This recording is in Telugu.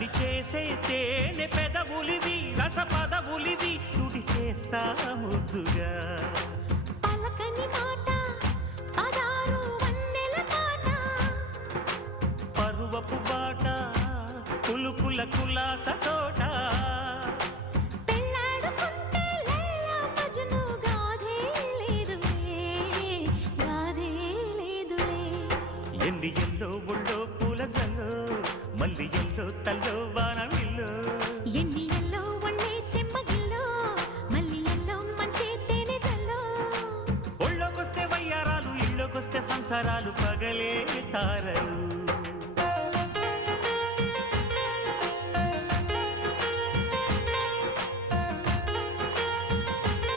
తడి చేసే తేనె పెదవులివి రస పదవులివి తుడి చేస్తా ముద్దుగా పలకని మాట పదారు వన్నెల పాట పరువపు బాట కులుకుల కులాస తోట పెళ్ళాడుకుంటే లైలా మజ్ను గాథే లేదులే ఎన్ని ఎల్లో ఒళ్ళో పూల జల్లో మల్లి ఎల్లో తల్లో వానవిల్లో ఎన్ని ఎల్లో ఒళ్ళే చెమ్మగిల్లో మల్లి ఎల్లో మంచి తేనె జల్లో ఒళ్ళోకొస్తే వయ్యారాలు ఇళ్ళోకొస్తే సంసారాలు పగలే తారలు